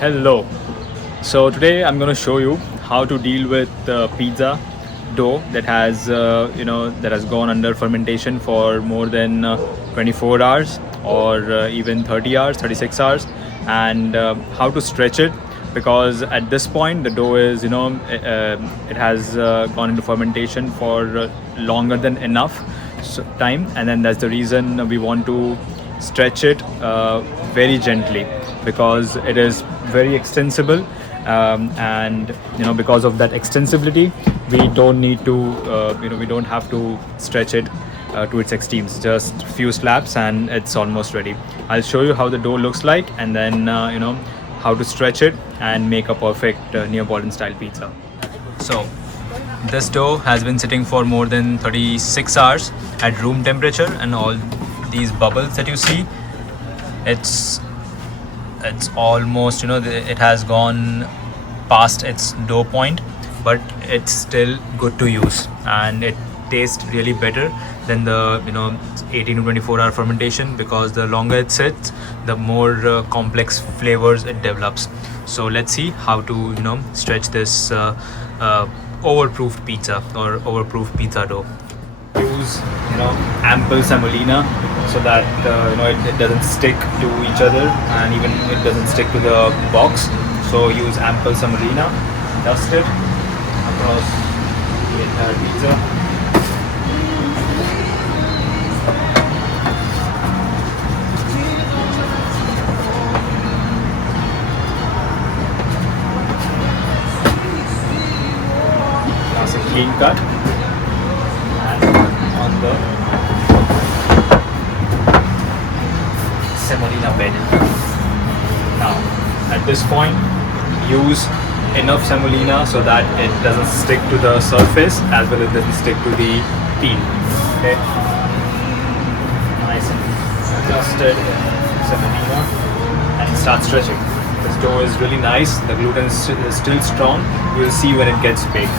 Hello. So today I'm going to show you how to deal with pizza dough that has that has gone under fermentation for more than 24 hours or even 30 hours, 36 hours, and how to stretch it, because at this point the dough is it has gone into fermentation for longer than enough time, and then that's the reason we want to stretch it very gently, because it is very extensible, and because of that extensibility we don't need to we don't have to stretch it to its extremes. Just few slaps and it's almost ready. I'll show you how the dough looks like, and then how to stretch it and make a perfect Neapolitan style pizza. So this dough has been sitting for more than 36 hours at room temperature, and all these bubbles that you see, it's almost it has gone past its dough point, but it's still good to use, and it tastes really better than the 18 to 24 hour fermentation, because the longer it sits, the more complex flavors it develops. So let's see how to stretch this overproofed pizza or overproof pizza dough. Use ample semolina so that it doesn't stick to each other, and even it doesn't stick to the box. So use ample semolina, dust it across the entire pizza. Classic clean cut, and on the semolina bed. Now at this point, use enough semolina so that it doesn't stick to the surface as well as doesn't stick to the peel. Okay, nice and dusted semolina, and start stretching. This dough is really nice. The gluten is still strong. You'll see when it gets baked.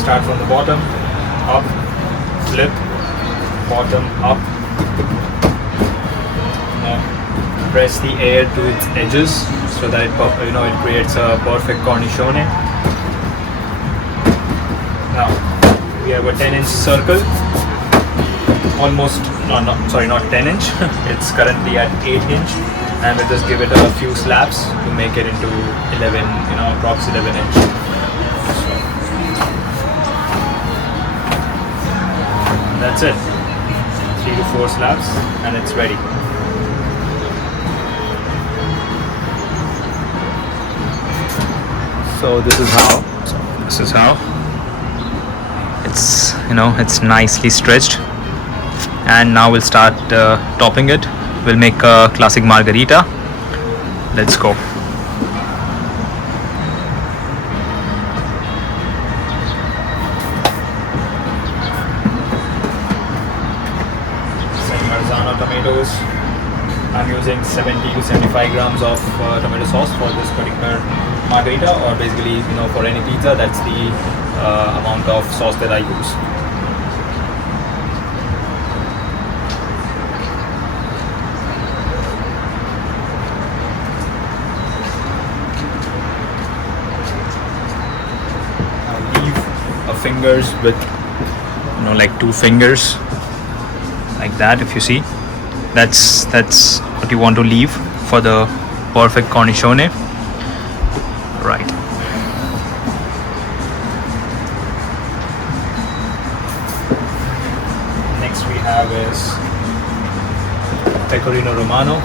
Start from the bottom, up, flip, bottom, up. Press the air to its edges so that it creates a perfect cornicione. Now we have a 10-inch circle, almost not 10 inch. It's currently at 8-inch, and we'll just give it a few slaps to make it into 11, approx 11 inch. So that's it. 3 to 4 slaps and it's ready. So this is how it's nicely stretched, and now we'll start topping it. We'll make a classic margherita. Let's go. Tomatoes. I'm using 70 to 75 grams of tomato sauce for this particular margherita, or basically for any pizza, that's the amount of sauce that I use. I'll leave a fingers with like 2 fingers like that. If you see, that's what you want to leave for the perfect cornicione. Right. Next we have is pecorino romano.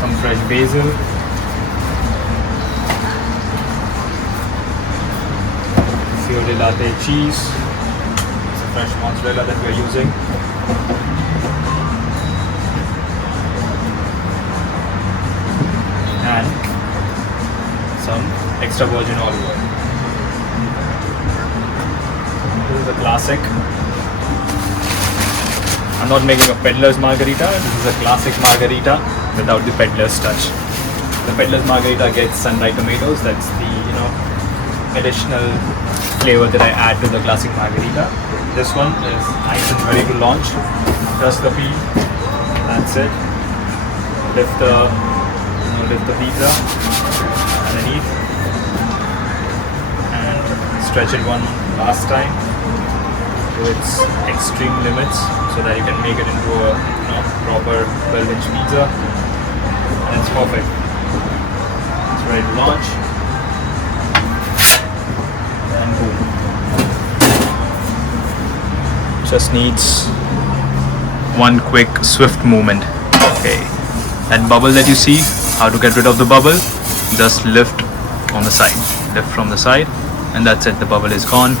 Some fresh basil. Fior di latte cheese. It's a fresh mozzarella that we're using. And some extra virgin olive oil. This is a classic. I'm not making a peddler's margherita. This is a classic margherita without the peddler's touch. The peddler's margherita gets sun-dried tomatoes. That's the additional flavor that I add to the Classic Margherita. This one is nice and ready to launch. Press the peel. That's it. Lift the pizza underneath and stretch it one last time to its extreme limits so that you can make it into a proper 12-inch pizza, and it's perfect. It's ready to launch, and boom. Just needs one quick swift movement. Okay, that bubble that you see, how to get rid of the bubble, just lift on the side, lift from the side, and that's it. The bubble is gone.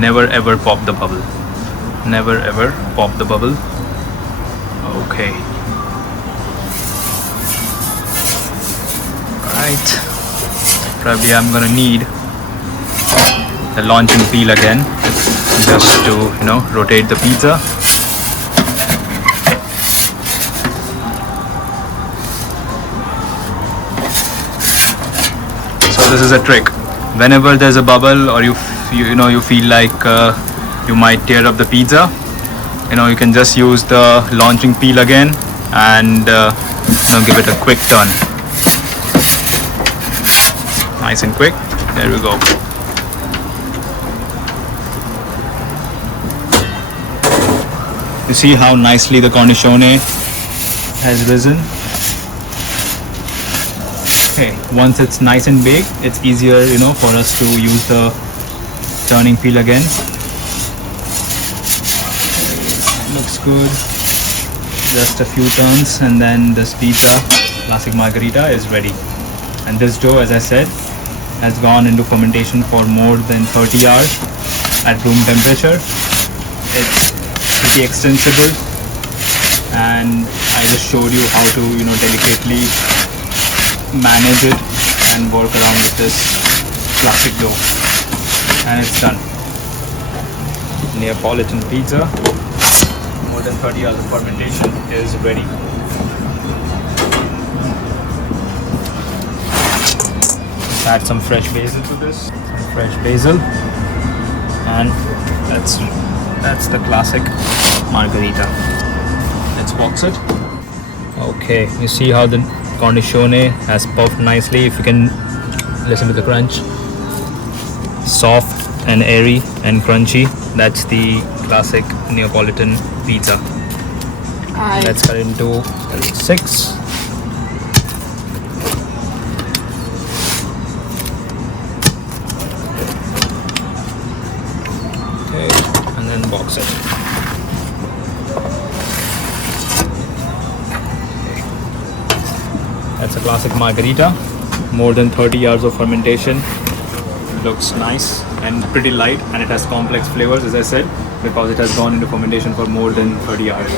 Never ever pop the bubble. Never ever pop the bubble. Okay. Right. Probably I'm gonna need the launching peel again, just to rotate the pizza. So this is a trick. Whenever there's a bubble or you feel like you might tear up the pizza, you can just use the launching peel again and give it a quick turn. Nice and quick. There we go. You see how nicely the cornicione has risen. Okay, once it's nice and baked, it's easier for us to use the turning peel again. Looks good. Just a few turns and then this pizza, Classic Margherita, is ready. And this dough, as I said, has gone into fermentation for more than 30 hours at room temperature. It's pretty extensible, and I just showed you how to delicately manage it and work around with this classic dough, and it's done. Neapolitan pizza, more than 30 hours of fermentation, is ready. Let's add some fresh basil to this. Fresh basil, and that's the Classic Margherita. Let's box it. Okay, you see how the cornicione has puffed nicely. If you can listen to the crunch, soft and airy and crunchy. That's the Classic Neapolitan pizza. Let's cut it into 6. Okay, and then box it. That's a Classic Margherita. More than 30 hours of fermentation. Looks nice and pretty light, and it has complex flavors, as I said, because it has gone into fermentation for more than 30 hours.